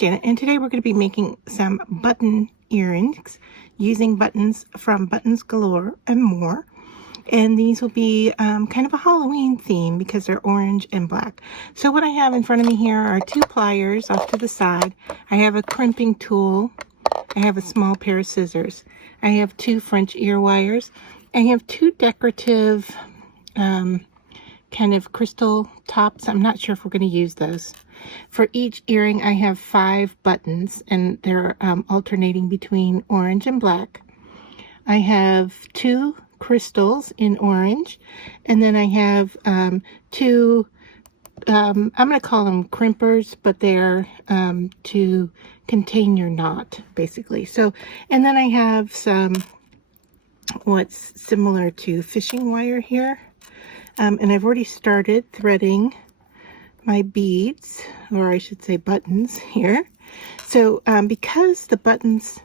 Janet, and today we're going to be making some button earrings using buttons from Buttons Galore and more. And these will be kind of a Halloween theme because they're orange and black. So what I have in front of me here are 2 pliers off to the side. I have a crimping tool. I have a small pair of scissors. I have 2 French ear wires. I have 2 decorative kind of crystal tops. I'm not sure if we're going to use those. For each earring, I have 5 buttons, and they're alternating between orange and black. I have 2 crystals in orange, and then I have 2, I'm going to call them crimpers, but they're to contain your knot, basically. So, and then I have some what's similar to fishing wire here. And I've already started threading my beads, or I should say buttons here. So because the buttons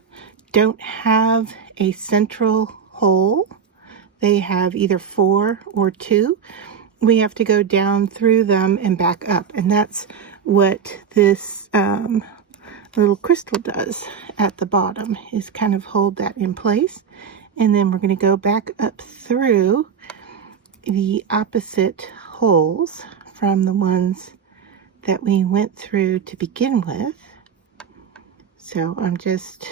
don't have a central hole, they have either 4 or 2, we have to go down through them and back up. And that's what this little crystal does at the bottom, is kind of hold that in place. And then we're going to go back up through the opposite holes from the ones that we went through to begin with. So I'm just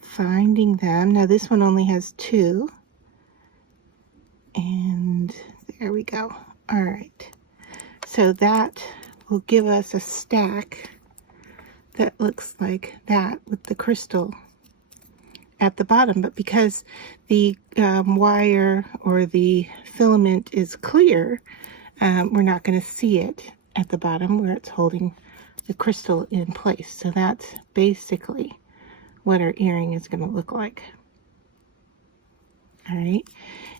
finding them. Now this one only has 2. And there we go. All right. So that will give us a stack that looks like that with the crystal at the bottom. But because the wire or the filament is clear, we're not going to see it at the bottom where it's holding the crystal in place. So that's basically what our earring is going to look like. All right,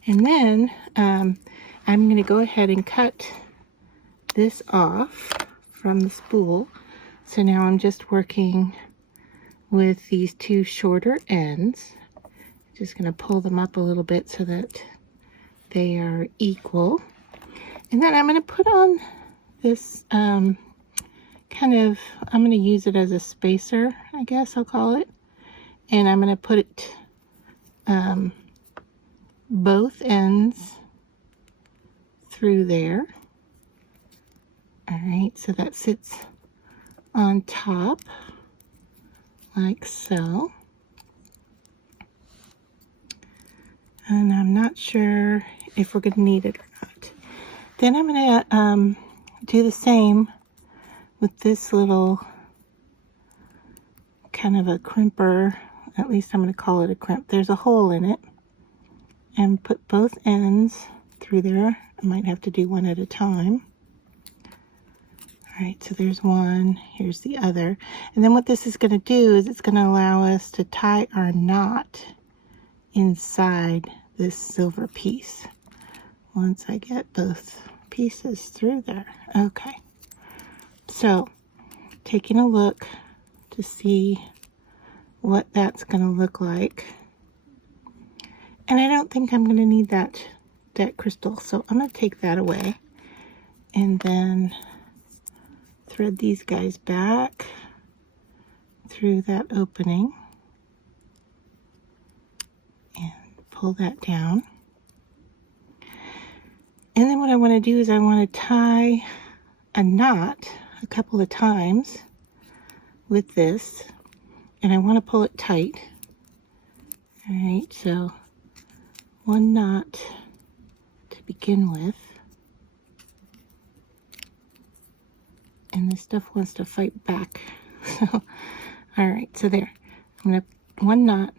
and then I'm going to go ahead and cut this off from the spool. So now I'm just working with these 2 shorter ends. Just going to pull them up a little bit so that they are equal. And then I'm going to put on this I'm going to use it as a spacer, I guess I'll call it. And I'm going to put it both ends through there. All right, so that sits on top like so. And I'm not sure if we're going to need it or not. Then I'm going to do the same with this little kind of a crimper. At least I'm going to call it a crimp. There's a hole in it. And put both ends through there. I might have to do one at a time. All right, so there's one. Here's the other. And then what this is going to do is it's going to allow us to tie our knot inside this silver piece once I get both pieces through there. Okay, so taking a look to see what that's going to look like. And I don't think I'm going to need that crystal, so I'm going to take that away and then thread these guys back through that opening and pull that down. And then what I want to do is I want to tie a knot a couple of times with this, and I want to pull it tight. All right, so 1 knot to begin with. And this stuff wants to fight back. So, all right, so there. I'm going to 1 knot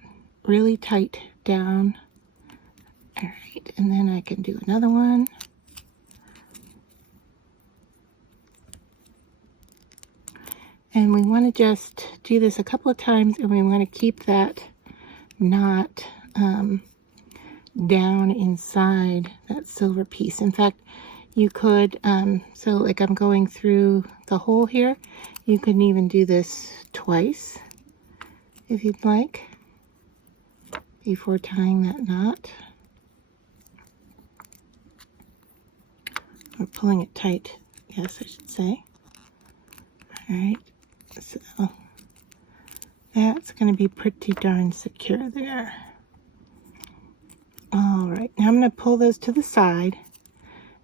really tight down. All right, and then I can do another one. And we want to just do this a couple of times, and we want to keep that knot down inside that silver piece. In fact, you could, so like I'm going through the hole here, you can even do this twice if you'd like before tying that knot. Or pulling it tight, yes, I should say. All right, So that's going to be pretty darn secure there. Alright, now I'm going to pull those to the side,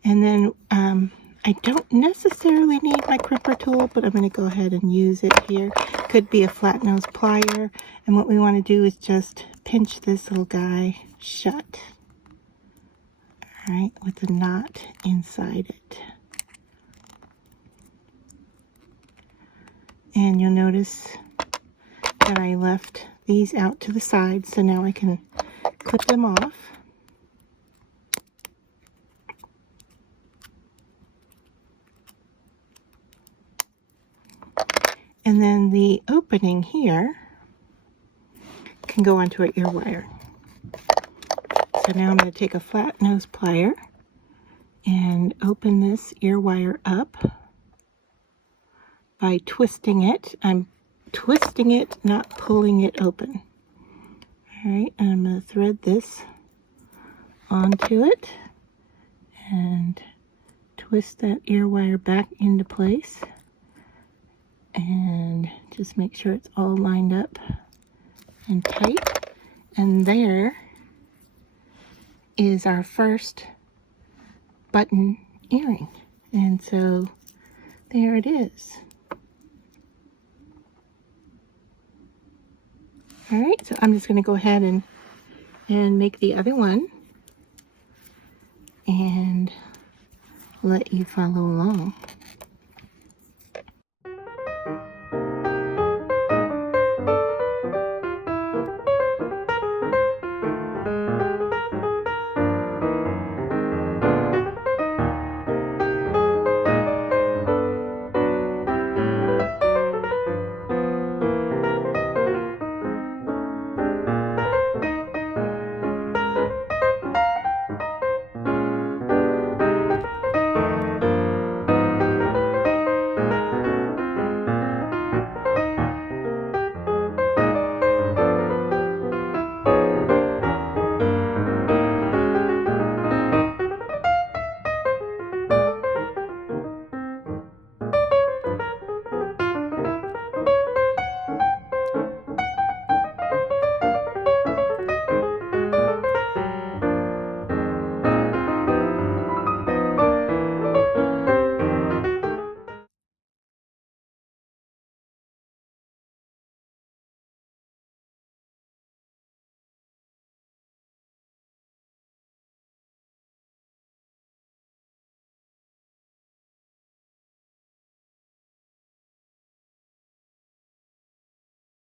and then I don't necessarily need my crimper tool, but I'm going to go ahead and use it here. Could be a flat nose plier, and what we want to do is just pinch this little guy shut. Alright, with the knot inside it. And you'll notice that I left these out to the side, so now I can clip them off. And then the opening here can go onto an ear wire. So now I'm going to take a flat nose plier and open this ear wire up by twisting it. I'm twisting it, not pulling it open. Alright, and I'm going to thread this onto it and twist that ear wire back into place. And just make sure it's all lined up and tight. And there is our first button earring. And so there it is. Alright, so I'm just going to go ahead and make the other one and let you follow along.